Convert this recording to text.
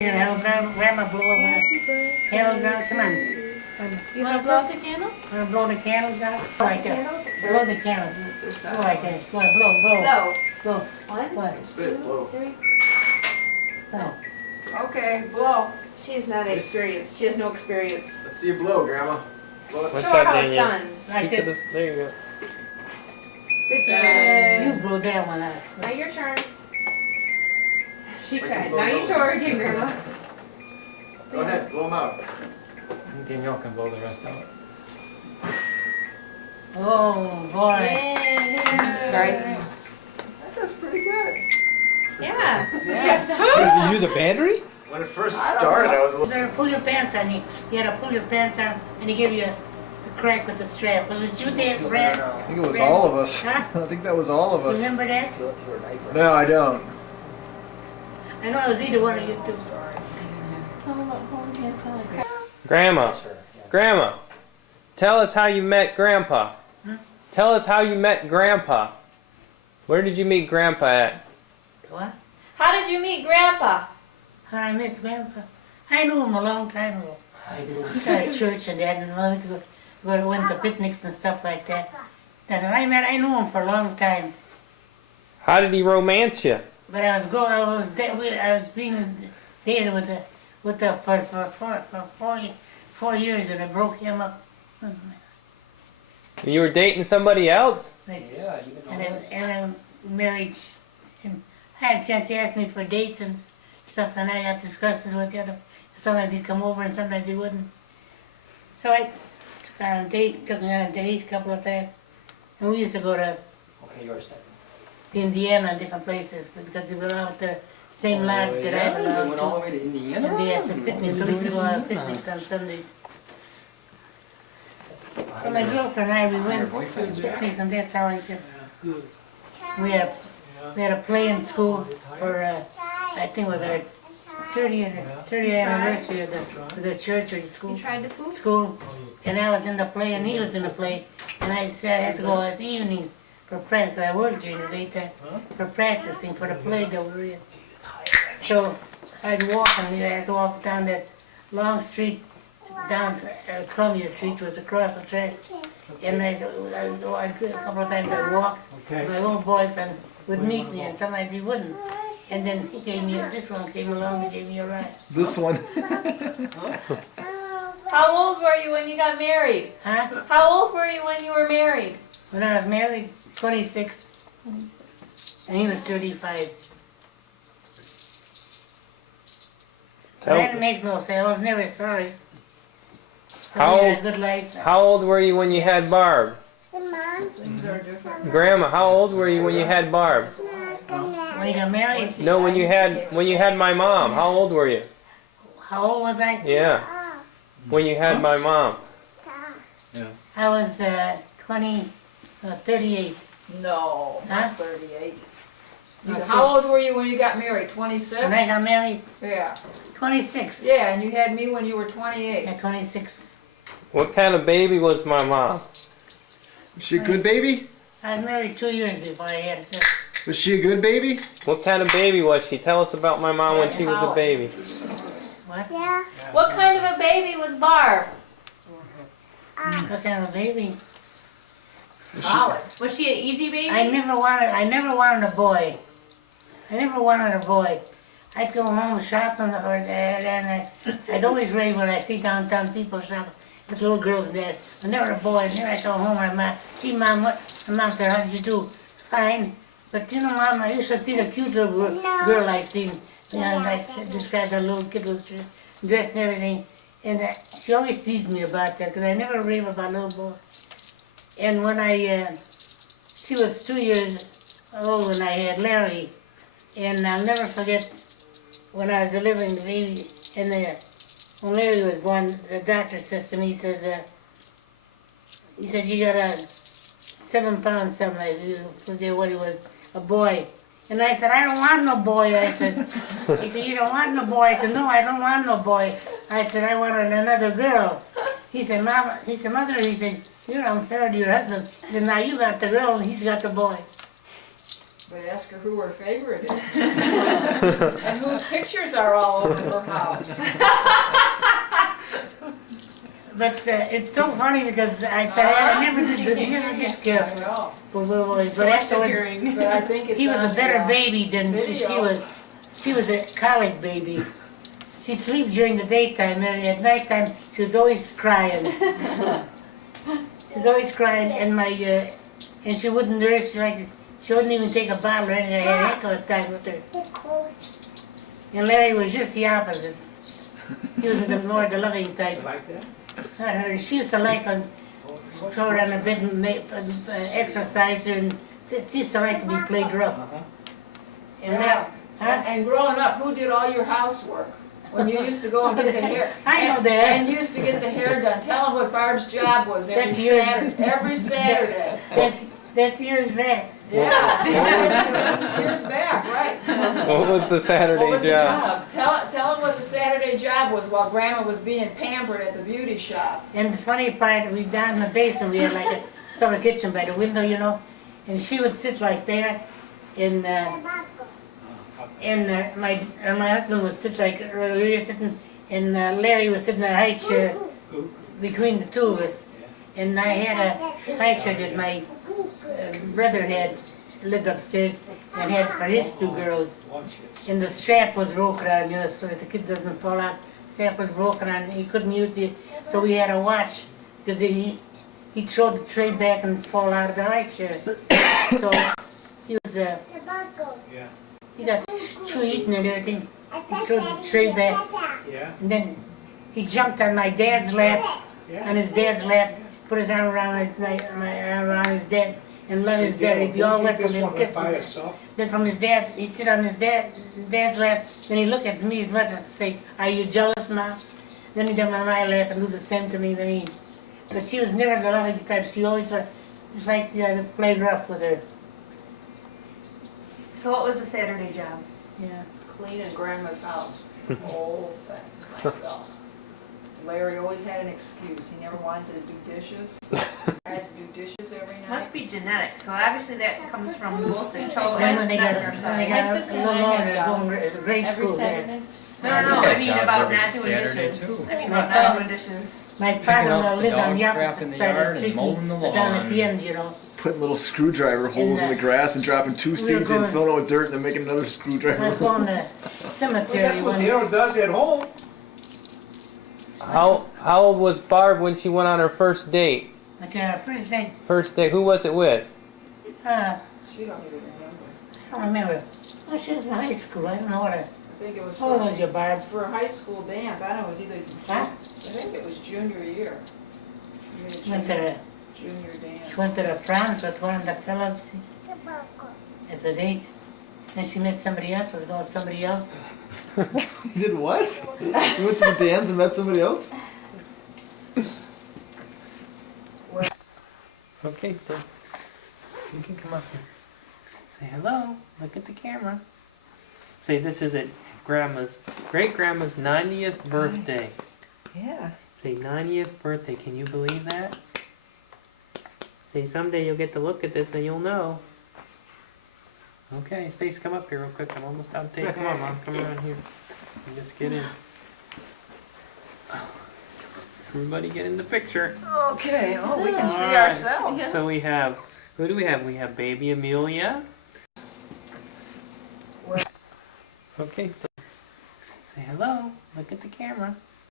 Grandma blow the candles out. Come on. You want to blow out the candle? Want to blow the candles out? Like that. Blow the candles. Blow like that. Go ahead, blow. Blow. Blow. One, What? two, three. Blow. Okay, blow. She is not experienced. She has no experience. Let's see you blow, Grandma. Blow it. Show her how it's done. Like this. There you go. Good job. You blew that one out. Now your turn. She Like cried. some Now you blow. show her again, Grandma. Go ahead, blow them out. Danielle can blow the rest out. Oh boy. Yeah. Sorry. That does pretty good. Yeah. Did you use a battery? When it first started, I was a You little. better pull your pants on. You gotta pull your pants on, and he give you a crack with the strap. Was it you, there, Brad? I think it was all of us. Huh? I think that was all of us. Remember that? No, I don't. I know it was either one of you two. Grandma, tell us how you met Grandpa. Huh? Tell us how you met Grandpa. Where did you meet Grandpa at? What? How did you meet Grandpa? How I met Grandpa? I knew him a long time ago. He got a church and that, and I went to picnics and stuff like that. I knew him for a long time. How did he romance you? But I was being dated for 4 years, and I broke him up. You were dating somebody else? And I married him. I had a chance. He asked me for dates and stuff, and I got disgusted with the other. Sometimes he'd come over, and sometimes he wouldn't. So I took on a date. Took me on a date a couple of times, and we used to go to Indiana and different places because we were out there, same lodge that I belonged to. way to Indiana? And they had some picnics, so we used to go on picnics on Sundays. So my girlfriend and I, we went to picnics, and that's how I got. We had a play in school for I think it was our 30th anniversary of the church or the school. You tried to poop? School, and I was in the play, and he was in the play, and I said I had to go at the evenings for practice. I worked during the daytime for practicing for the play that we were in. So I'd walk, and I had to walk down that long street down to Columbia Street, was across the track. And a couple of times I'd walk. My old boyfriend would meet me, and sometimes he wouldn't. And then he gave me, this one came along and gave me a ride. This one. How old were you when you got married? Huh? How old were you when you were married? When I was married, 26, and he was 35. I didn't make no sense. I was never sorry. How We had old- a good life. How old were you when you had Barb? Grandma, how old were you when you had Barb? When you got married, No, when you had my mom. How old were you? how old was I? Yeah. When you had my mom. I was 38. No, Huh? not 38. Not How old were you when you got married? 26? When I got married, Yeah. 26. Yeah, and you had me when you were 28. Yeah, 26. What kind of baby was my mom? Was she a good baby? I was married 2 years before I had her. Was she a good baby? What kind of baby was she? Tell us about my mom when she was a baby. What? What kind of a baby was Barb? What kind of baby? Solid. Was she an easy baby? I never wanted a boy. I never wanted a boy. I'd go home shopping, and I'd always rave when I see downtown people shopping. There's little girls there. And there were boys. And then I go home and Mom, see Mom, and Mom said, how did you do? Fine. But you know, Mom, you should see the cute little girl I seen. You know, I described the little kid was dressed and everything. And she always teased me about that because I never rave about little boys. And when she was 2 years old when I had Larry. And I'll never forget when I was delivering the baby, and when Larry was born, the doctor says to me, he says, you got a 7 pound something like what he was, a boy. And I said, I don't want no boy. I said, he said, you don't want no boy. I said, no, I don't want no boy. I said, I wanted another girl. He said, Mama, he said, Mother, he said, you're unfair to your husband. He said, now you got the girl and he's got the boy. But ask her who her favorite is. And whose pictures are all over her house. But it's so funny because I said I never did care I know. for little boys, but afterwards But I think it's he was a on better the, baby than video. she was a colic baby. She slept during the daytime and at nighttime she was always crying. She was always crying and and she wouldn't nurse she wouldn't even take a bottle or anything. I had a heck of a time with her. And Larry was just the opposite. He was more the loving type. like that? Not her. She used to like throw her on a bed and exercise her, and she used to like to be played rough. And now, huh? And growing up, who did all your housework? When you used to go and get the hair. I know and, that. And used to get the hair done. Tell them what Barb's job was every That's yours. Saturday. Every Saturday. That's years back. Yeah, that's years back, right. What was the Saturday What was the job? job? Tell them what the Saturday job was while Grandma was being pampered at the beauty shop. And the funny part, we down in the basement, we had like a summer kitchen by the window, you know, and she would sit right there, and my husband would sit like we were sitting, and Larry was sitting in a high chair between the two of us, and I had a high chair that my brother had lived upstairs and had for his two girls, and the strap was broken on, you know, so that the kid doesn't fall out. The strap was broken on, he couldn't use it, so we had a watch because he'd throw the tray back and fall out of the high chair. So he was he got through eating and everything. He threw the tray back, Yeah. and then he jumped on my dad's lap, on his dad's lap, put his arm around around his dad, and let his dad. He'd be all wet from him kissing. Then from his dad, he'd sit on his dad's lap. Then he'd look at me as much as to say, "Are you jealous, Mom?" Then he'd come on my lap and do the same to me. But she was never the loving type. She always just like to play rough with her. So what was the Saturday job? Yeah. Cleaning Grandma's house. Whole thing, myself. Larry always had an excuse. He never wanted to do dishes. I had to do dishes every night. Must be genetic. So obviously that comes from both the toe Then and when they Senffner got side. a little older, going to grade school there. No, I I mean got about jobs not every doing Saturday, dishes. too. I mean My about father- not doing dishes. My Picking father-in-law up the lived on dog the crap opposite in the side of yard the and street, mowing the but down at lawn. the end, you know. Putting little screwdriver holes in the grass and dropping two We were seeds in, going- filling it with dirt, and then making another I screwdriver was hole. going to Well, cemetery that's what one Dale does at home. How old was Barb when she went on her first date? But first thing, First date, who was it with? She don't even remember. I don't remember. Oh, she was in high school. I don't know what her. I think it was How old was you, Barb? for a high school dance. I don't know, it was either, Huh? I think it was junior year. She went to the Junior dance. She went to the proms with one of the fellas as a date. Then she met somebody else, was going with somebody else. You did what? You went to the dance and met somebody else? Okay, so you can come up here. Say hello. Look at the camera. Say this is at Grandma's, great-grandma's 90th birthday. Yeah. Say 90th birthday. Can you believe that? Say someday you'll get to look at this and you'll know. Okay, Stace, come up here real quick. I'm almost out of tape. Come on, Mom. Come around here. And just get in. Everybody get in the picture. Okay, oh, we can see Alright. ourselves. So we have, who do we have? We have baby Amelia. Okay, say hello. Look at the camera.